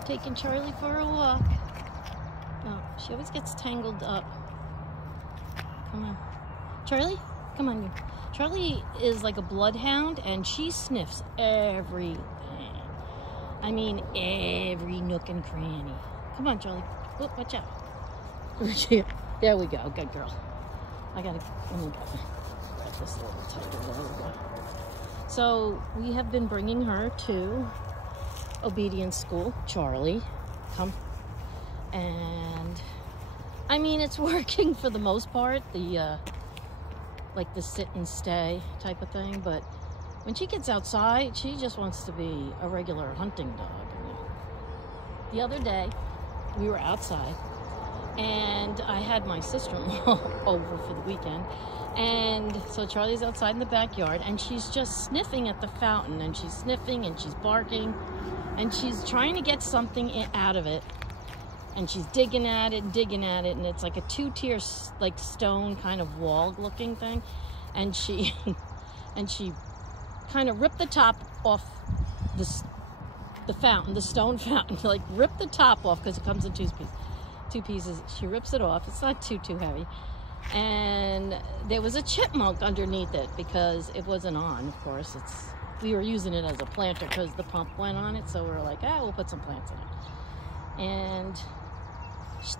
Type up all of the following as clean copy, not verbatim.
I'm taking Charlie for a walk. Oh, she always gets tangled up. Come on. Charlie, come on. You. Charlie is like a bloodhound, and she sniffs everything. I mean, every nook and cranny. Come on, Charlie. Oh, watch out. There we go. Good girl. Let me grab this a little tighter. There we go. So we have been bringing her to obedience school. Charlie, come. And I mean, it's working for the most part. Like the sit and stay type of thing. But when she gets outside, she just wants to be a regular hunting dog. I mean, the other day, we were outside, and I had my sister-in-law over for the weekend. And so Charlie's outside in the backyard, and she's just sniffing at the fountain, and she's sniffing and she's barking, and she's trying to get something out of it. And she's digging at it, and it's like a two-tier, like stone kind of wall-looking thing. And she, kind of ripped the top off the fountain, the stone fountain. Like ripped the top off because it comes in two pieces. She rips it off. It's not too heavy. And there was a chipmunk underneath it because it wasn't on. Of course, we were using it as a planter because the pump went on it. So we were like, we'll put some plants in it. And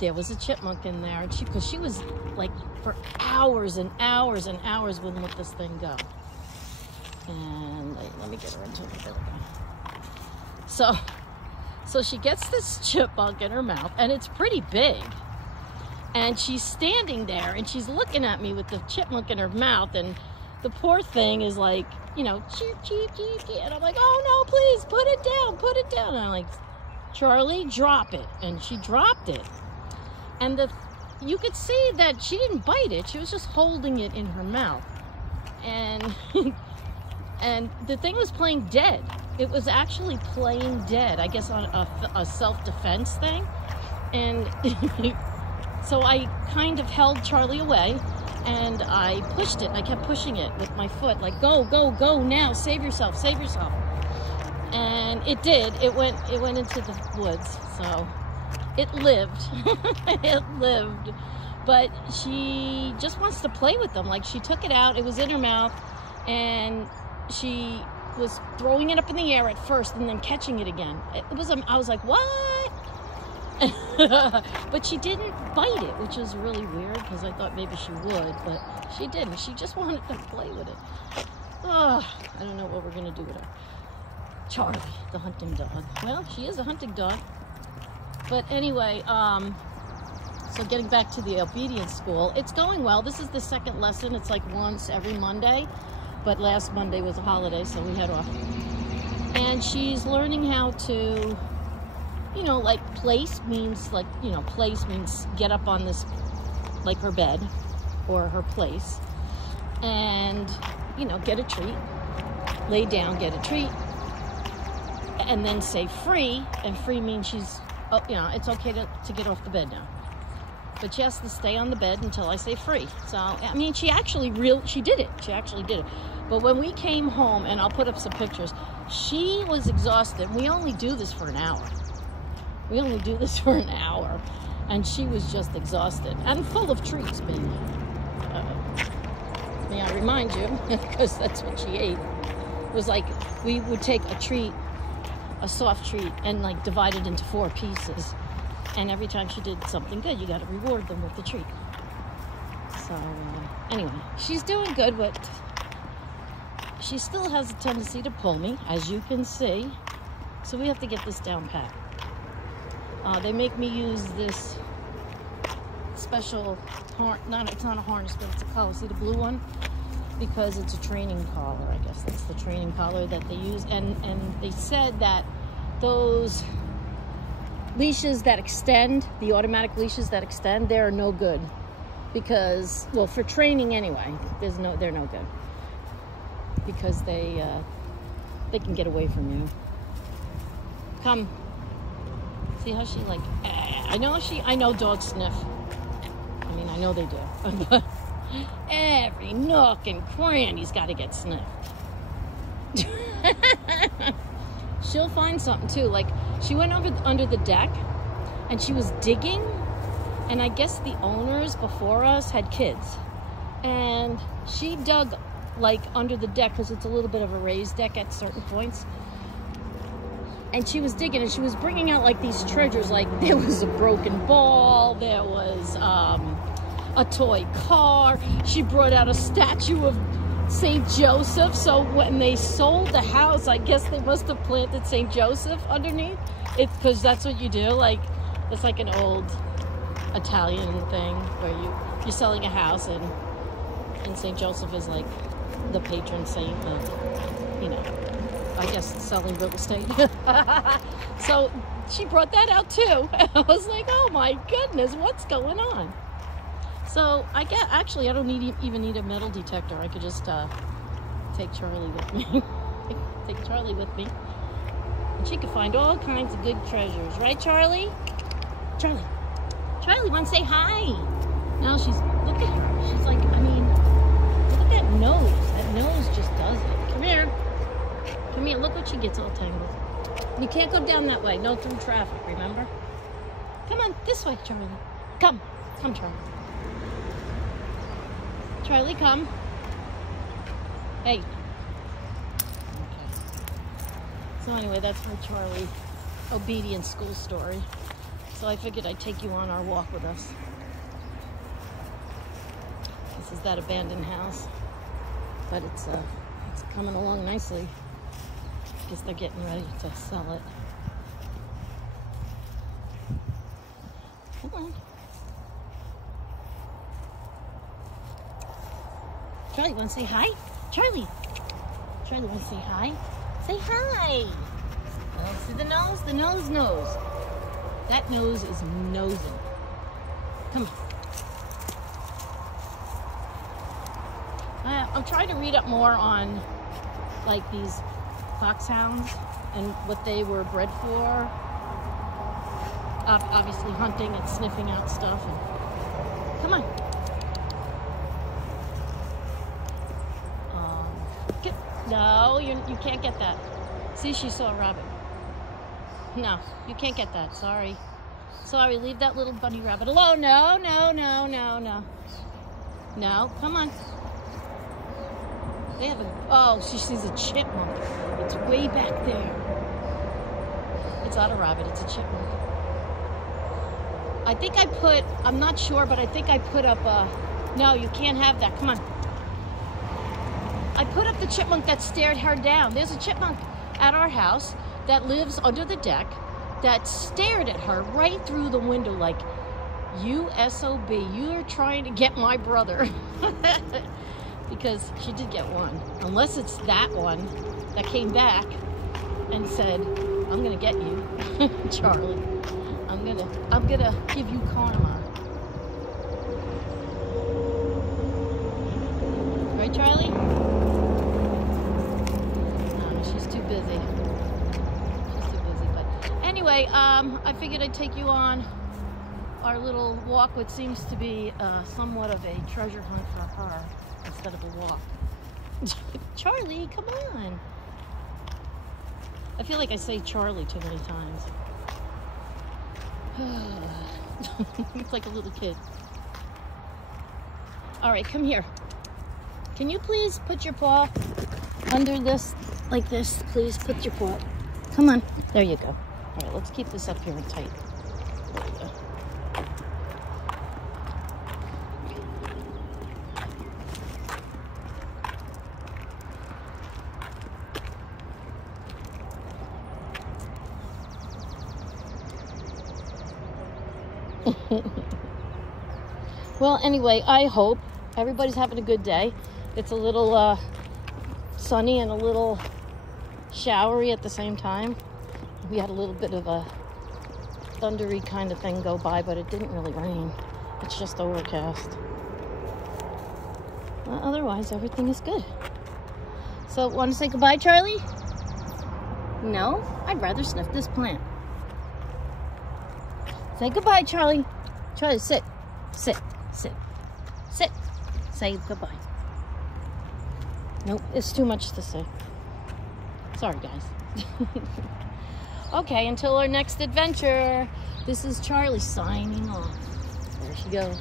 there was a chipmunk in there, and because she was like for hours and hours and hours wouldn't let this thing go. And let me get her into it. There we go. So she gets this chipmunk in her mouth, and it's pretty big. And she's standing there, and she's looking at me with the chipmunk in her mouth, and the poor thing is like, you know, cheep, cheep, cheep, cheep. And I'm like, oh no, please put it down, put it down. And I'm like, Charlie, drop it. And she dropped it. And you could see that she didn't bite it. She was just holding it in her mouth. And and the thing was playing dead. It was actually playing dead, I guess on a self-defense thing. And so I kind of held Charlie away, and I pushed it, and I kept pushing it with my foot, like, go, go, go now, save yourself, save yourself. And it did. It went into the woods, so it lived. It lived. But she just wants to play with them. Like, she took it out, it was in her mouth, and she was throwing it up in the air at first and then catching it again. I was like, what? But she didn't bite it, which is really weird because I thought maybe she would, but she didn't. She just wanted to play with it. Oh, I don't know what we're going to do with her. Charlie, the hunting dog. Well, she is a hunting dog. But anyway, so getting back to the obedience school, it's going well. This is the second lesson. It's like once every Monday, but last Monday was a holiday, so we had off. And she's learning how to, you know, like place means get up on this, like her bed or her place, and, you know, get a treat, lay down, get a treat, and then say free, and free means she's, oh, you know, it's okay to get off the bed now. But she has to stay on the bed until I say free. So, I mean, she did it. She actually did it. But when we came home, and I'll put up some pictures, she was exhausted. We only do this for an hour. And she was just exhausted and full of treats, maybe. May I remind you, because that's what she ate. It was like we would take a treat, a soft treat, and like divide it into 4 pieces. And every time she did something good, you got to reward them with the treat. So anyway, she's doing good, but she still has a tendency to pull me, as you can see. So we have to get this down pat. They make me use this special it's not a harness, but it's a collar. See the blue one? Because it's a training collar, I guess. That's the training collar that they use. And they said that those leashes that extend, the automatic leashes that extend, they're no good. Because, well, for training anyway, they're no good. Because they can get away from you. Come. See how she like, I know dogs sniff. I mean, I know they do. But every nook and cranny's got to get sniffed. She'll find something too. Like She went over under the deck and she was digging, and I guess the owners before us had kids, and she dug like under the deck because it's a little bit of a raised deck at certain points, and she was digging and she was bringing out like these treasures. Like there was a broken ball, there was a toy car. She brought out a statue of St. Joseph, so when they sold the house, I guess they must have planted St. Joseph underneath. It's because that's what you do. Like it's like an old Italian thing where you're selling a house and St. Joseph is like the patron saint of, you know, I guess selling real estate. So she brought that out too. I was like, oh my goodness, what's going on? So I don't even need a metal detector. I could just take Charlie with me. Take Charlie with me. And she could find all kinds of good treasures. Right, Charlie? Charlie, want to say hi? Now look at her. She's like, I mean, look at that nose. That nose just does it. Come here. Come here. Look what she gets all tangled. You can't go down that way. No through traffic, remember? Come on, this way, Charlie. Come, Charlie. Charlie, come. Hey. Okay. So anyway, that's my Charlie obedience school story. So I figured I'd take you on our walk with us. This is that abandoned house, but it's coming along nicely. I guess they're getting ready to sell it. Come on. Charlie, want to say hi? Charlie, want to say hi? Say hi. Oh, see the nose? The nose knows. That nose is nosing. Come on. I'm trying to read up more on like these foxhounds and what they were bred for. Obviously hunting and sniffing out stuff. And, come on. No, you can't get that. See, she saw a rabbit. No, you can't get that. Sorry, leave that little bunny rabbit alone. No. No, come on. They have she sees a chipmunk. It's way back there. It's not a rabbit, it's a chipmunk. I'm not sure, but I think I put up no, you can't have that. Come on. I put up the chipmunk that stared her down. There's a chipmunk at our house that lives under the deck that stared at her right through the window like, you SOB, you're trying to get my brother. Because she did get one. Unless it's that one that came back and said, I'm gonna get you, Charlie. I'm gonna give you karma. Right, Charlie? She's too busy. But anyway, I figured I'd take you on our little walk, which seems to be somewhat of a treasure hunt for her instead of a walk. Charlie, come on. I feel like I say Charlie too many times. It's like a little kid. All right, come here. Can you please put your paw under this, like this? Please put your paw. Come on. There you go. All right, let's keep this up here and tight. There you go. Well, anyway, I hope everybody's having a good day. It's a little sunny and a little showery at the same time. We had a little bit of a thundery kind of thing go by, but it didn't really rain. It's just overcast. Well, otherwise, everything is good. So, want to say goodbye, Charlie? No? I'd rather sniff this plant. Say goodbye, Charlie. Charlie, sit. Sit. Sit. Sit. Say goodbye. Nope, it's too much to say. Sorry, guys. Okay, until our next adventure. This is Charlie signing off. There she goes.